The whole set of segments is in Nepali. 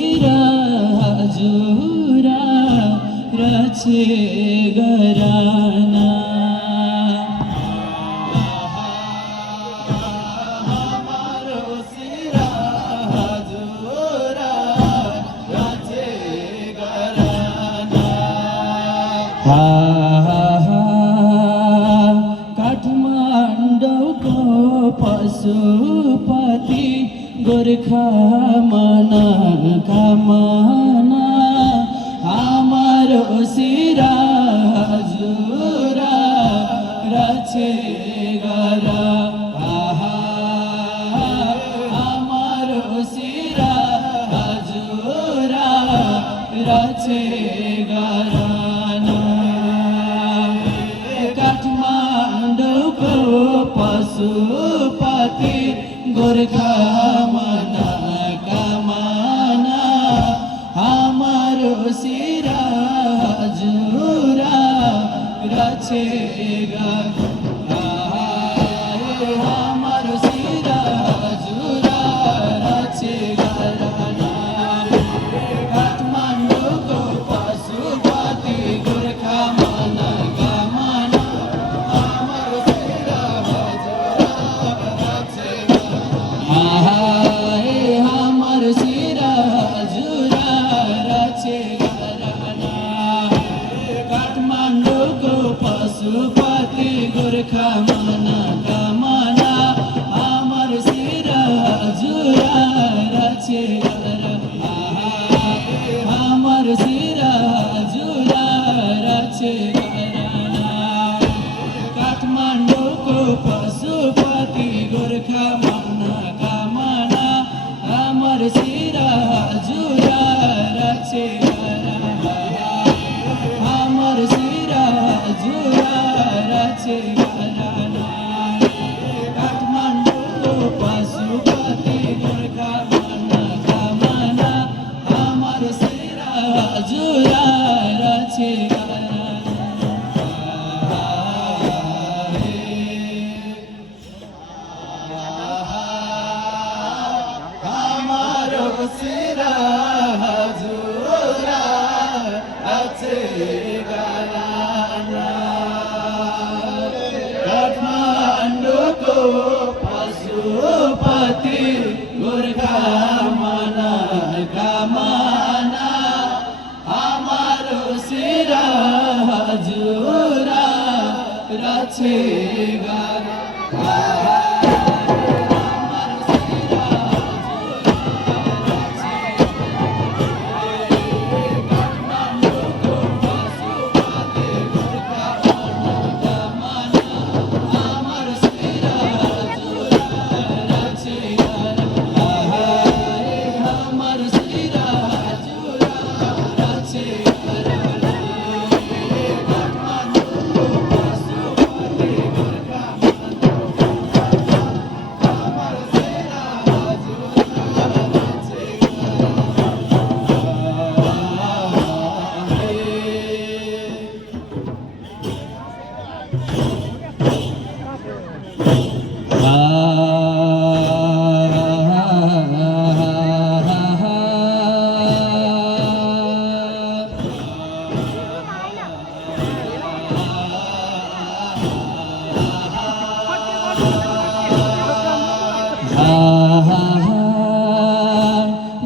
सिरा हजुरा रचे गराना काठमाडौँको पशुपति गोर्खा मना कामना हाम्रो सिरा हजुरा रचे गरा हाम्रो सिरा हजुरा रचे गराना काठमाडौँको पशुपति गोर्खा मना कामना हाम्रो सिरा हजुरा रचे हाम्रो सिरा हजुरा रचे गराना काठमाडौँको पशुपति गोर्खा मना कामना हाम्रो सिरा हजुरा रचे हाम्रो सिरा हजुरा रचे गराना काठमाडौँको पशुपति गोर्खा मना कामना हाम्रो सिरा हजुरा रचे गराना हाम्रो सिरा हजुरा रचे गराना काठमाडौँको पशुपति गोर्खा मना कामना हाम्रो सिरा हजुरा रचे गराना हाम्रो सिरा हजुरा रचे गराना काठमाडौँको पशुपति गोर्खा मना कामना हाम्रो सिरा हजुरा रचे गराना हाम्रो सिरा हजुरा रचे गराना काठमाडौँको पशुपति गोर्खा मना कामना हाम्रो सिरा हजुरा रचे गराना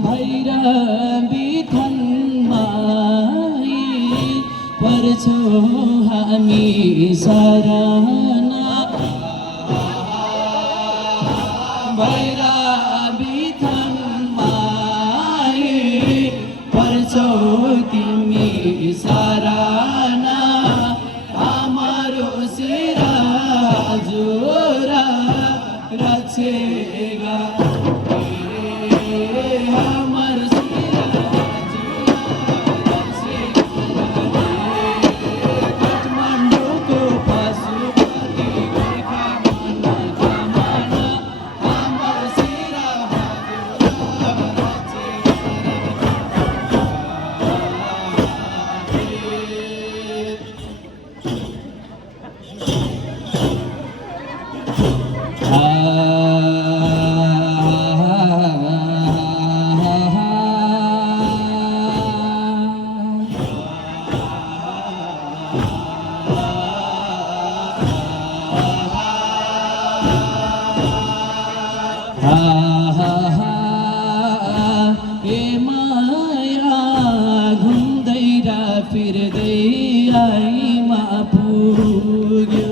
भैरवी थन्माई पर्छौ हामी शरणा भैरवी थन्माई पर्छौ तिमी शरणा हाम्रो सिरा हजुरा रचे काठमाडौँको पशुपति फिर्दै आइमा पुग्यो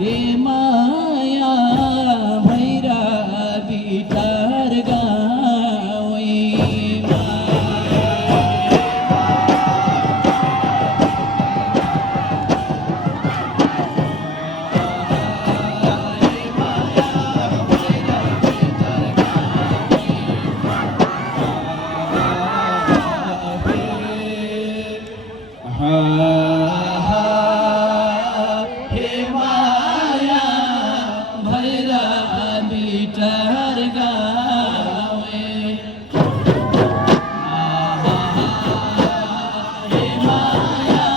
ए माया भैरा बिटार गाउँमा बिटार गावे हे माया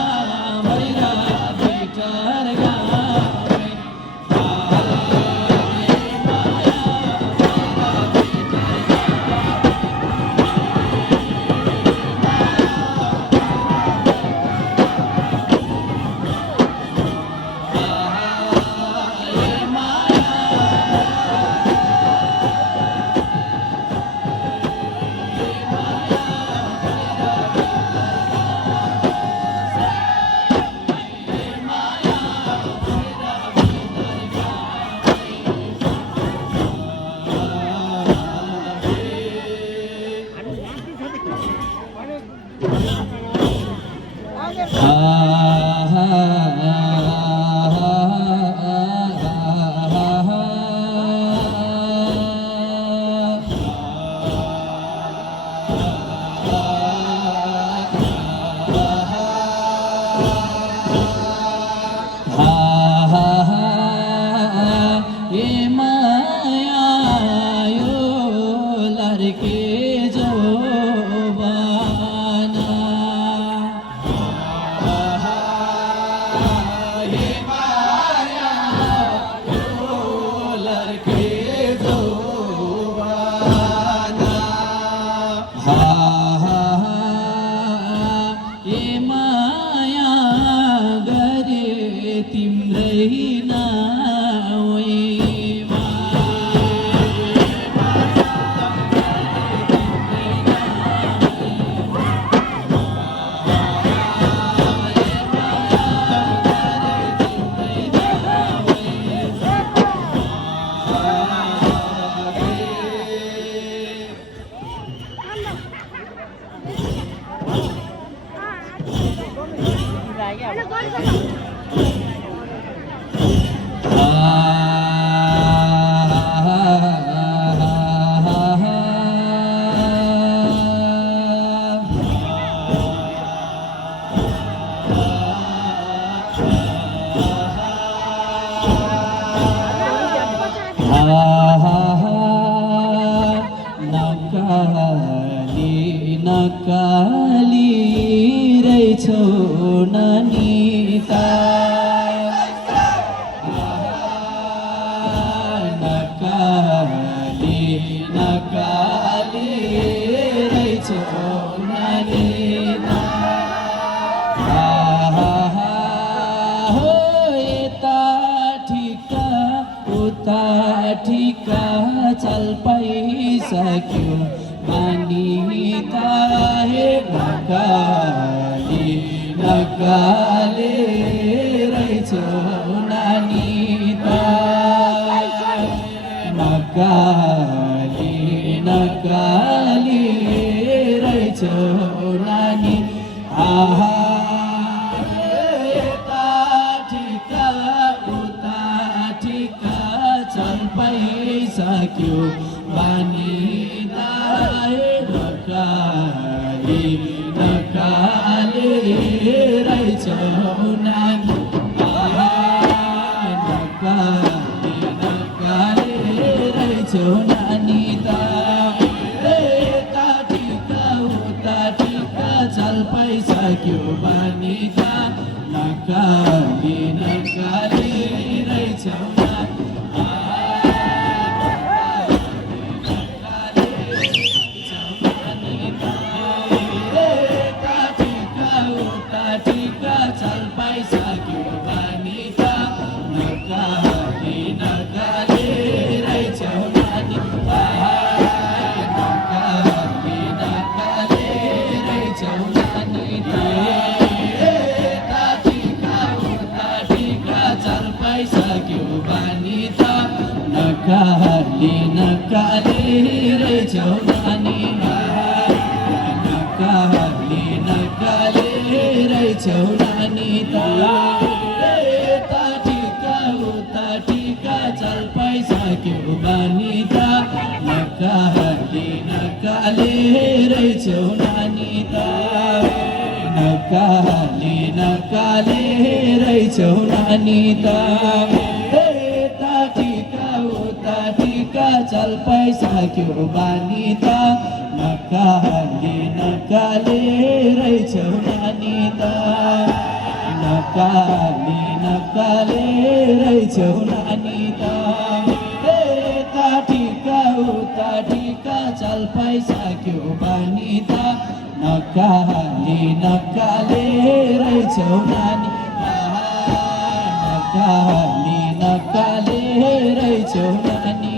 भैरा बिटार गावे ए माया यो लड़के जो बाना हे माया यो लड़के जो बाना ए माया गरे तिम्रै नाउँमा नकाली रहेछौ नानीता नकाली रहेछौ नानीता हो यता ठिका उता ठिका चल पाइसक्यो नानीता हे नकाले रहेछौ नानीता नकाली रहेछौ नानी यता ठिका उता ठिका चल पाइसक्यो नानीता नकाले रहेछौ नानी नकाले रहेछौ नानीता यता ठिका उता ठिका चल पाइसक्यो बानीता नकाले रहेछौ नक्काले रहेछौ नानी नक्काले रहेछौ नानी यता टिका उता टिका चल पाइसक्यो बानी त नक्काले रहेछौ नानी नक्काले रहेछौ नानी यता टिका उता टिका चल पाइसक्यो बानी त नक्काले रहेछौ नानी नक्काले रहेछौ नानी यता टिका उता टिका चल पाइसक्यो बानी त नक्काले रहेछौ नानी नक्काले रहेछौ नानी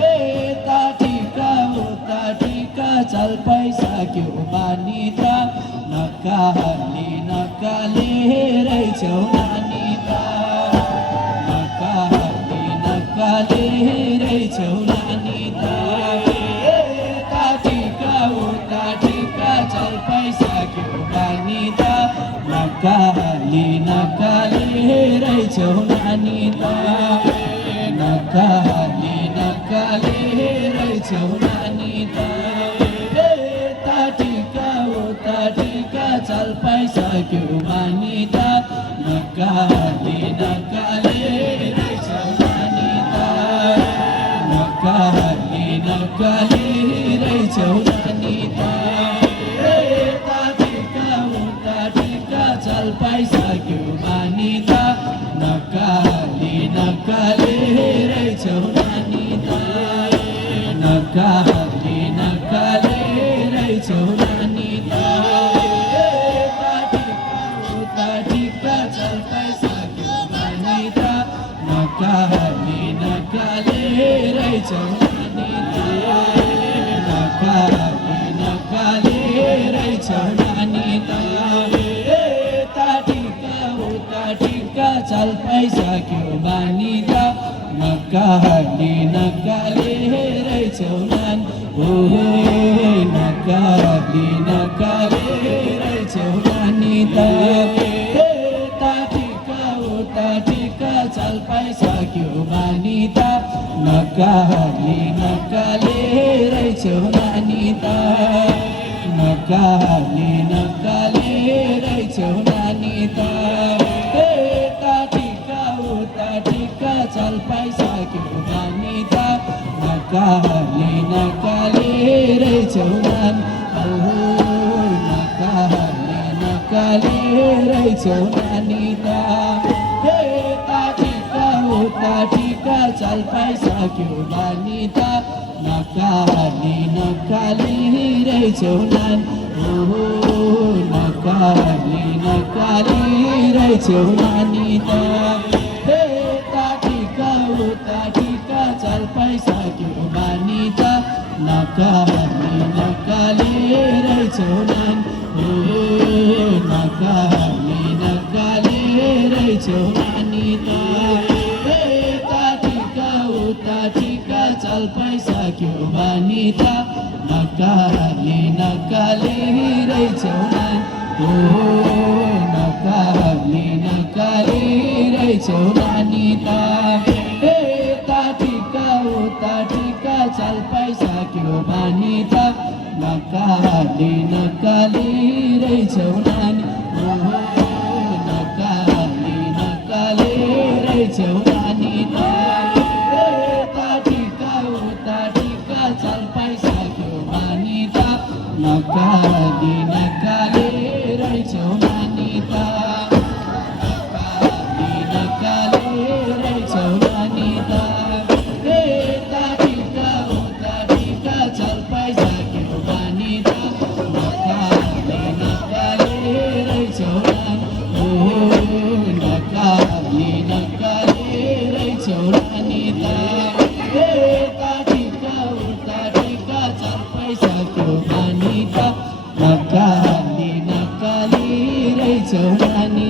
यता टिका उता टिका चल पाइसक्यो बानी त नक्काले रहेछौ नानी नक्काले रहेछौ नानी यता टिका उता टिका चल पाइसक्यो बानी त नक्काले रहेछौ नानी नक्काले रहेछौ नानी यता टिका उता टिका चल पाइसक्यो बानी त नक्काले रहेछौ नानी नक्काले रहेछौ नानी यता टिका उता टिका चल पाइसक्यो बानी त नक्काले रहेछौ नानी नक्काले रहेछौ नानी यता टिका उता टिका चल पाइसक्यो बानी त नक्काले रहेछौ नानी नक्काले रहेछौ नानी यता टिका उता टिका चल पाइसक्यो बानी त नक्काले रहेछौ नानी नक्काले रहेछौ नानी यता टिका उता टिका चल पाइसक्यो बानी त नक्काले रहेछौ नानी नक्काले रहेछौ नानी यता टिका उता टिका चल पाइसक्यो बानी त नक्काले रहेछौ नानी नक्काले रहेछौ नानी यता टिका उता टिका चल पाइसक्यो बानी त नक्काले रहेछौ नानी नक्काले रहेछौ नानी यता टिका उता टिका चल पाइसक्यो बानी त नक्काले रहेछौ नानी नक्काले रहेछौ नानी यता टिका उता टिका चल पाइसक्यो बानी त नक्काले रहेछौ नानी नक्काले रहेछौ नानी यता टिका उता टिका चल पाइसक्यो बानी त नक्काले रहेछौ नानी नक्काले रहेछौ नानी यता टिका उता टिका चल पाइसक्यो बानी त नक्काले रहेछौ नानी नक्काले रहेछौ नानी यता टिका उता टिका चल पाइसक्यो बानी त नक्काले रहेछौ नानी नक्काले रहेछौ नानी यता टिका उता टिका चल पाइसक्यो बानी त नक्काले रहेछौ नानी।